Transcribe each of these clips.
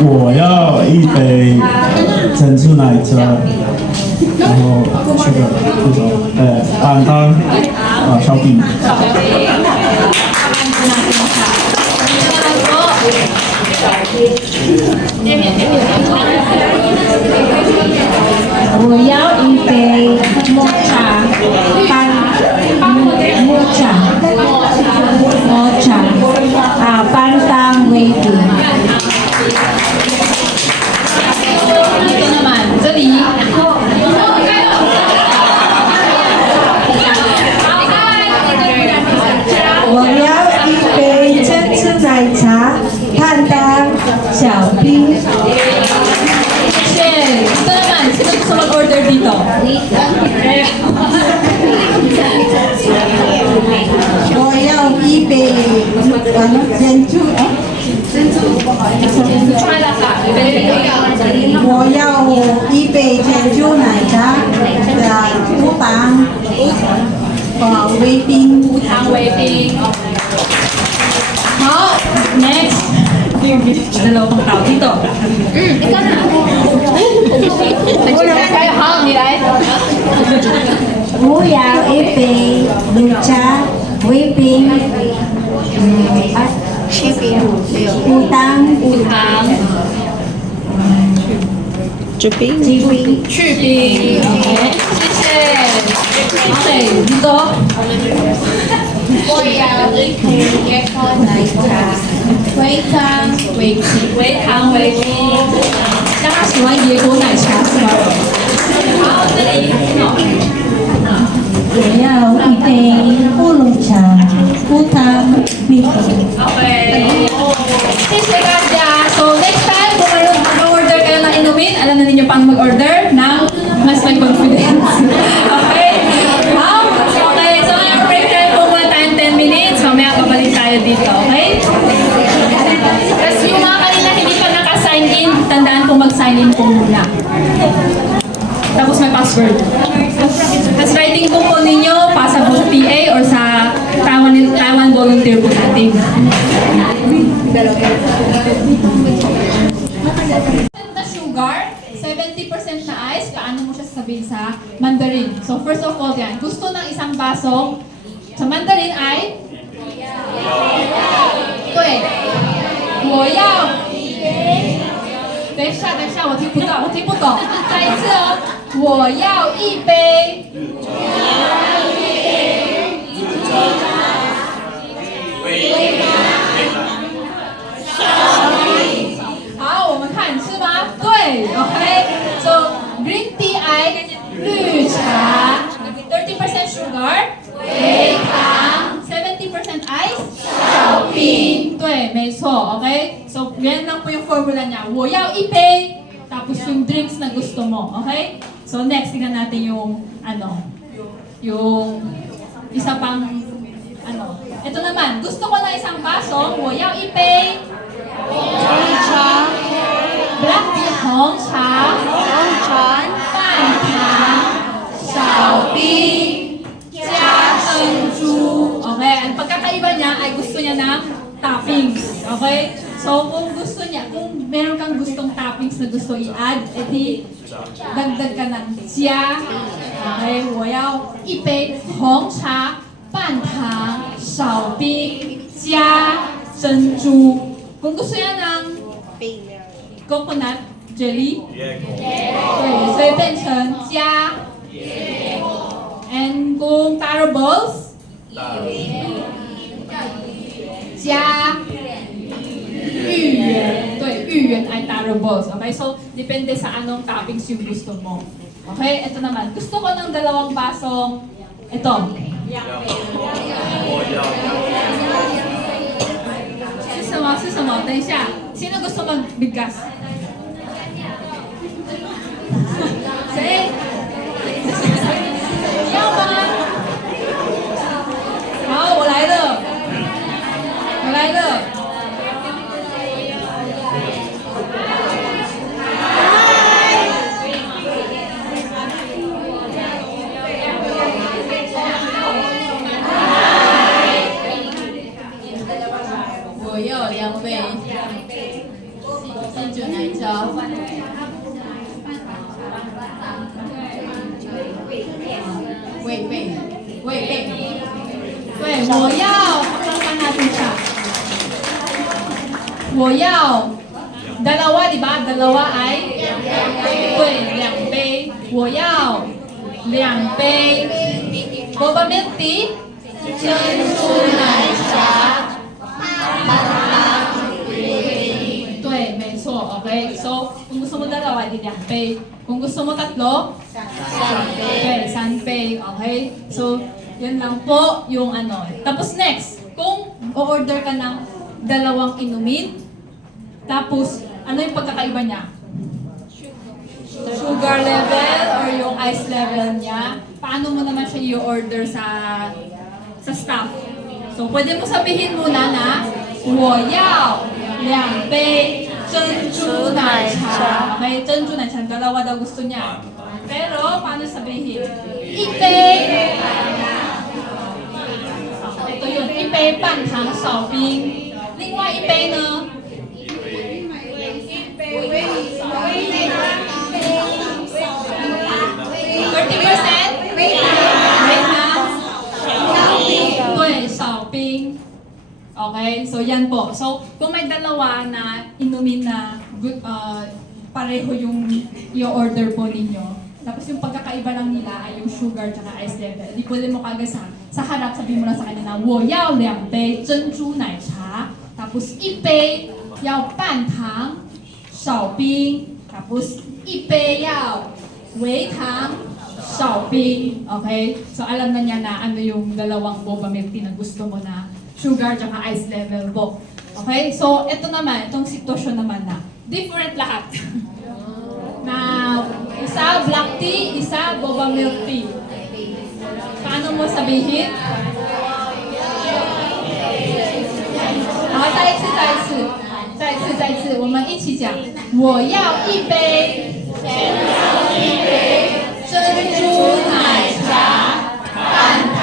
我要一杯珍珠奶茶，然后这个蛋汤烧饼。我要一杯抹茶半糖微冰。这里。我要一杯珍珠奶茶，半糖小冰。谢谢。Ito naman, sino gusto mag-order dito?我要一杯我要一杯珍珠奶茶的无糖微冰。无糖微冰。好 ，next， dalawang tao dito. Ikaw na. Hao,你来。我要一杯绿茶微冰，无糖。去冰。OK， 谢谢。OK， dito。我要一杯椰果奶茶，微糖微冰。大家喜欢椰果奶茶是吗？好，这里。我要一杯乌龙茶，无糖蜜粉。Okay. Thank you guys. So next time, kung mag-order kayo ng inumin, alam na ninyo pang mag-order ng mas may confidence. Okay? Okay, so ngayon break time po muna tayo 10 minutes. Mamaya pabalik tayo dito, okay? Tapos yung mga kanina hindi pa naka-sign in, tandaan po mag-sign in po muna. Tapos may password. Tapos writing po ninyo, pasa po sa PA or sa Taiwan volunteer po natin. Na sugar, 70% na ice, kaano mo siya sasabihin sa Mandarin? So first of all yan, gusto ng isang basong sa Mandarin ay? 对，我要。等一下，我听不懂。再一次哦，我要一杯。好，我们看是吗？对 ，OK。So green tea ice 绿茶 ，30% sugar 微糖 ，70% ice 小冰。对，没错 ，OK。So yan lang po yung formula niya. 我要一杯，tapos yung drinks na gusto mo, okay? So next, tingnan natin yung yung isa pang ito naman, gusto ko na isang baso, 我要一杯black tea 红茶半糖少冰加珍珠 okay, ang pagkakaiba niya ay gusto niya ng toppings, okay? So kung gusto niya, kung meron kang gustong toppings na gusto i-add, edi dagdag ka ng jia, okay? 我要一杯红茶半糖少冰加珍珠. Kung gusto niya ng coconut jelly, okay, so 变成加 and kung taro balls, 加芋圆, 对, 芋圆ay taro balls. Okay, so depende sa anong toppings yung gusto mo. Okay, ito naman. Gusto ko ng dalawang basong ito. Si什么? 等一下, sino gusto magbigkas? 谁? 要吗? 好，我来了。对，我要看看natin siya. 我要 dalawa, di ba? Dalawa ay 对，2杯。我要2杯 boba milk tea, 珍珠奶茶。对，没错。Okay, so kung gusto mo dalawa, di 2杯. Kung gusto mo tatlo, 3杯. Okay? So, yan lang po yung ano. Tapos next, kung o-order ka ng dalawang inumin, tapos ano yung pagkakaiba niya? Sugar level or yung ice level niya. Paano mo naman siya i-order sa staff? So, pwede mo sabihin muna na 我要2杯珍珠奶茶. Okay, 珍珠奶茶. Dalawa daw gusto niya. Pero, paano sabihin? 1杯. Ito yun. 1杯半糖少冰。另外1杯呢？ 30%? Wait lang. 对，少冰. Okay, so yan po. So, kung may dalawa na inumin na pareho yung i-order po ninyo, tapos yung pagkakaiba lang nila ay yung sugar tsaka ice level, di pwede mo kagad sa harap, sabihin mo lang sa kanya na 我要2杯珍珠奶茶, tapos 1杯要半糖少冰, tapos 1杯要微糖少冰. Okay? So, alam na niya na ano yung dalawang boba milk tea na gusto mo na sugar tsaka ice level po. Okay? So, ito naman, itong sitwasyon naman na different lahat. Na isa black tea, isa boba milk tea. Paano mo sabihin? 好，再一次，我们一起讲。我要1杯珍珠奶茶，半糖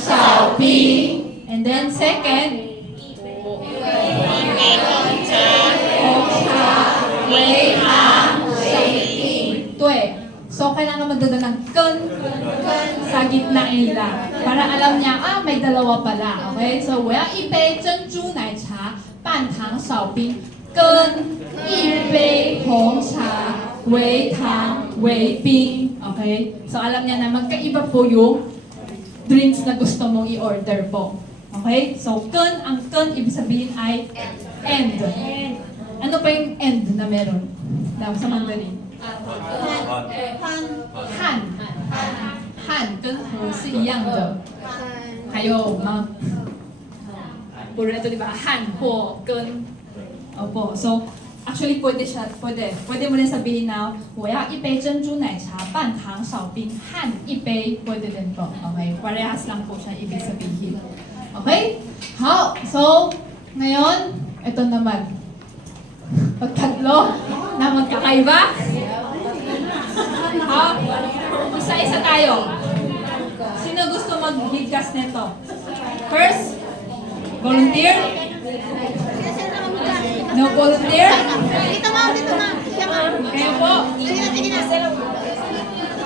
少冰。And then second, 红茶微糖少冰. 对. So, kailangan magdala ng ken sa gitna nila. Para alam niya, may dalawa pala. Okay? So, 我要1杯珍珠奶茶，半糖少冰，跟1杯红茶微糖微冰. Okay? So, alam niya na magkaiba po yung drinks na gusto mong i-order po. Okay? So, ang ken, ibig sabihin ay end. Ano pa yung end na meron? Sa Mandarin? 汉跟和是一样的。还有吗？不然对吧？汉或跟 Opo. So, actually, pwede mo rin sabihin na 我要1杯珍珠奶茶，半糖少冰，和1杯 pwede din po. Okay? Parehas lang po siya ibig sabihin. Okay? How? So, ngayon, ito naman. Pagtatlo na magkakaiba. Ha? Isa-isa tayo. Sino gusto mag-higgas nito? First, volunteer? No volunteer? Dito ma'am. Siya ma'am. Kayo po? Sige na.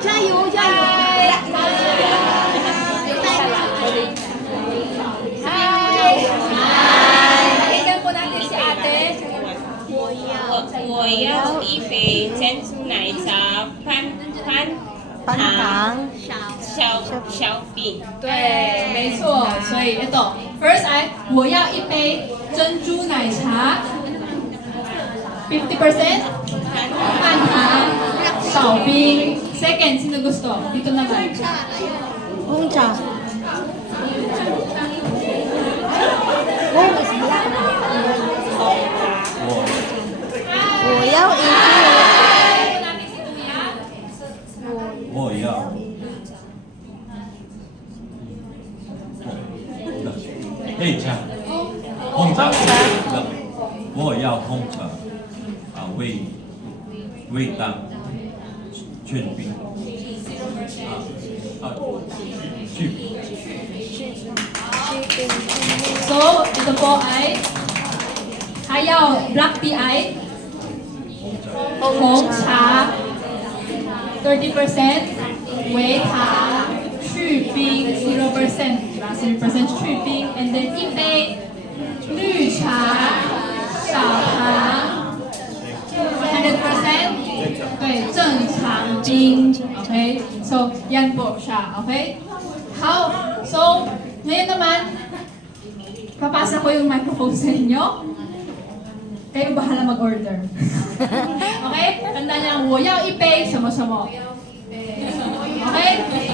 Jayo. Hi! Pakinggan po natin si ate. 我要1杯珍珠奶茶，半糖小饼。对，没错。所以ito, first ay 我要1杯珍珠奶茶 50% 半糖少冰. Second, sino gusto? Dito naman. 红茶。我要1我要黑茶，红茶，我要红茶，味道全冰，去。 So, ito po ay hayaw black tea ay 红茶 30%，微糖去 Yan po siya, okay? How? So, ngayon naman, papasa ko yung microphone sa inyo. Kayo bahala mag-order. Okay? Tandaan niyo ang 我要一杯什么什么. Okay?